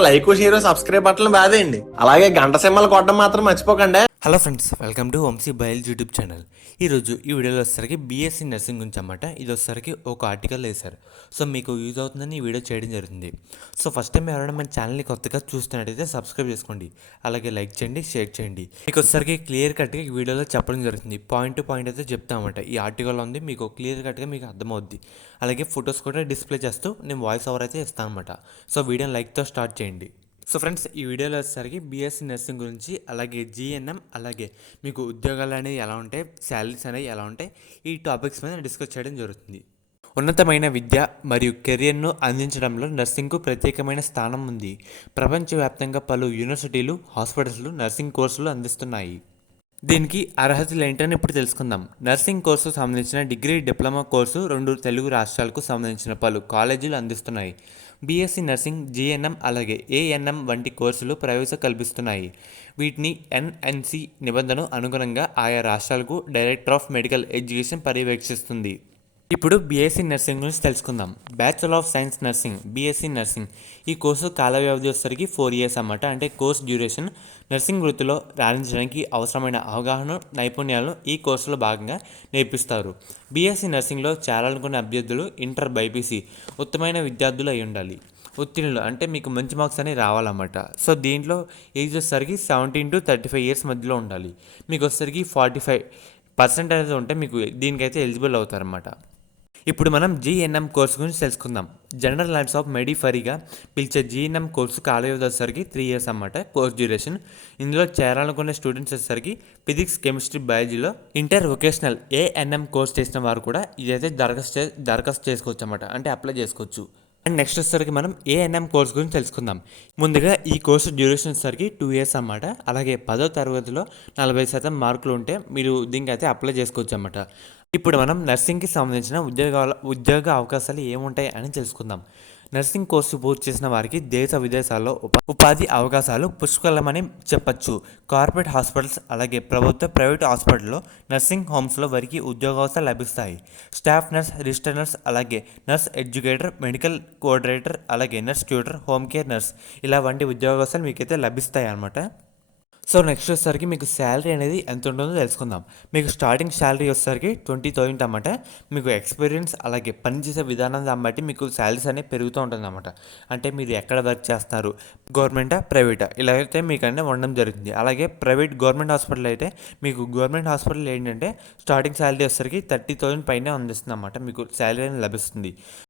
Like share subscribe button బాదేయండి. అలాగే గంట సింబల్ కొట్టడం మాత్రం మర్చిపోకండి. Hello friends, welcome to Vamshi biology YouTube channel. ఈరోజు ఈ వీడియోలో వచ్చేసరికి బీఎస్సీ నర్సింగ్ గురించి అన్నమాట. ఇది వచ్చేసరికి ఒక ఆర్టికల్ వేశారు. సో మీకు యూజ్ అవుతుందని ఈ వీడియో చేయడం జరుగుతుంది. సో ఫస్ట్ టైం ఎవరైనా మన ఛానల్ని కొత్తగా చూస్తున్నట్టయితే సబ్స్క్రైబ్ చేసుకోండి. అలాగే లైక్ చేయండి, షేర్ చేయండి. మీకు వచ్చేసరికి క్లియర్ కట్గా ఈ వీడియోలో చెప్పడం జరుగుతుంది. పాయింట్ టు పాయింట్ అయితే చెప్తామన్నమాట. ఈ ఆర్టికల్ ఉంది, మీకు క్లియర్ కట్గా మీకు అర్థమవుద్ది. అలాగే ఫొటోస్ కూడా డిస్ప్లే చేస్తూ నేను వాయిస్ ఓవర్ అయితే ఇస్తాను అనమాట. సో వీడియోని లైక్తో స్టార్ట్ చేయండి. సో ఫ్రెండ్స్, ఈ వీడియోలో వచ్చేసరికి బీఎస్సీ నర్సింగ్ గురించి, అలాగే జీఎన్ఎం, అలాగే మీకు ఉద్యోగాలు అనేవి ఎలా ఉంటాయి, శాలరీస్ అనేవి ఎలా ఉంటాయి, ఈ టాపిక్స్ మీద డిస్కస్ చేయడం జరుగుతుంది. ఉన్నతమైన విద్య మరియు కెరియర్ను అందించడంలో నర్సింగ్కు ప్రత్యేకమైన స్థానం ఉంది. ప్రపంచవ్యాప్తంగా పలు యూనివర్సిటీలు, హాస్పిటల్స్లు నర్సింగ్ కోర్సులు అందిస్తున్నాయి. దీనికి అర్హతలు ఏంటని ఇప్పుడు తెలుసుకుందాం. నర్సింగ్ కోర్సుకు సంబంధించిన డిగ్రీ, డిప్లొమా కోర్సు 2 తెలుగు రాష్ట్రాలకు సంబంధించిన పలు కాలేజీలు అందిస్తున్నాయి. బీఎస్సీ నర్సింగ్, జీఎన్ఎం, అలాగే ఏఎన్ఎం వంటి కోర్సులు ప్రవేశం కల్పిస్తున్నాయి. వీటిని ఎన్ఎన్సి నిబంధనలు అనుగుణంగా ఆయా రాష్ట్రాలకు డైరెక్టర్ ఆఫ్ మెడికల్ ఎడ్యుకేషన్ పర్యవేక్షిస్తుంది. ఇప్పుడు బీఎస్సీ నర్సింగ్ గురించి తెలుసుకుందాం. Bachelor of science nursing, BSc nursing. ఈ కోర్సు కాల వ్యవధి వచ్చేసరికి 4 years అన్నమాట. అంటే కోర్స్ డ్యూరేషన్. నర్సింగ్ వృత్తిలో రాణించడానికి అవసరమైన అవగాహన, నైపుణ్యాలను ఈ కోర్సులో భాగంగా నేర్పిస్తారు. బీఎస్సీ నర్సింగ్లో చేరాలనుకునే అభ్యర్థులు ఇంటర్ బైపీసీ ఉత్తమైన విద్యార్థులు అయి ఉండాలి. ఉత్తీర్ణులు అంటే మీకు మంచి మార్క్స్ అనేవి రావాలన్నమాట. సో దీంట్లో ఏజ్ వచ్చేసరికి 17 to 35 years మధ్యలో ఉండాలి. మీకు వచ్చేసరికి 45% అనేది ఉంటే మీకు దీనికైతే ఎలిజిబుల్ అవుతారన్నమాట. ఇప్పుడు మనం జీఎన్ఎం కోర్సు గురించి తెలుసుకుందాం. జనరల్ నాలెడ్జ్ ఆఫ్ మెడిఫరీగా పిలిచే జీఎన్ఎం కోర్సు కాల వ్యవధి వచ్చేసరికి 3 years అన్నమాట. Course duration. ఇందులో చేరాలనుకునే స్టూడెంట్స్ వచ్చేసరికి ఫిజిక్స్, కెమిస్ట్రీ, బయాలజీలో ఇంటర్ వొకేషనల్ ఏఎన్ఎం కోర్స్ చేసిన వారు కూడా ఇదైతే దరఖాస్తు చేసుకోవచ్చు అన్నమాట. అంటే అప్లై చేసుకోవచ్చు. అండ్ నెక్స్ట్ వచ్చేసరికి మనం ఏఎన్ఎం కోర్స్ గురించి తెలుసుకుందాం. ముందుగా ఈ కోర్సు డ్యూరేషన్ వచ్చేసరికి 2 years అన్నమాట. అలాగే 10వ తరగతిలో 40% మార్కులు ఉంటే మీరు దీనికి అయితే అప్లై చేసుకోవచ్చు అన్నమాట. ఇప్పుడు మనం నర్సింగ్కి సంబంధించిన ఉద్యోగ అవకాశాలు ఏముంటాయి అని తెలుసుకుందాం. నర్సింగ్ కోర్సు పూర్తి చేసిన వారికి దేశ విదేశాల్లో ఉపాధి అవకాశాలు పుష్కలమని చెప్పచ్చు. కార్పొరేట్ హాస్పిటల్స్, అలాగే ప్రభుత్వ, ప్రైవేట్ హాస్పిటల్లో, నర్సింగ్ హోమ్స్లో వారికి ఉద్యోగావకాశాలు లభిస్తాయి. స్టాఫ్ నర్స్, రిజిస్టర్ నర్స్, అలాగే నర్స్ ఎడ్యుకేటర్, మెడికల్ కోఆర్డినేటర్, అలాగే nurse tutor, home care nurse ఇలా వంటి ఉద్యోగావకాశాలు మీకైతే లభిస్తాయి అన్నమాట. సో నెక్స్ట్ వచ్చేసరికి మీకు శాలరీ అనేది ఎంత ఉంటుందో తెలుసుకుందాం. మీకు స్టార్టింగ్ శాలరీ వచ్చేసరికి 20,000 అన్నమాట. మీకు ఎక్స్పీరియన్స్, అలాగే పనిచేసే విధానం దాన్ని బట్టి మీకు శాలరీస్ అనేవి పెరుగుతూ ఉంటుంది అన్నమాట. అంటే మీరు ఎక్కడ వర్క్ చేస్తున్నారు, గవర్నమెంటా, ప్రైవేటా, ఇలా అయితే మీకు అంటే ఉండడం జరుగుతుంది. అలాగే ప్రైవేట్, గవర్నమెంట్ హాస్పిటల్ అయితే మీకు గవర్నమెంట్ హాస్పిటల్ ఏంటంటే స్టార్టింగ్ శాలరీ వచ్చేసరికి 30,000 పైనే అందిస్తుంది అన్నమాట. మీకు శాలరీ అనేది లభిస్తుంది.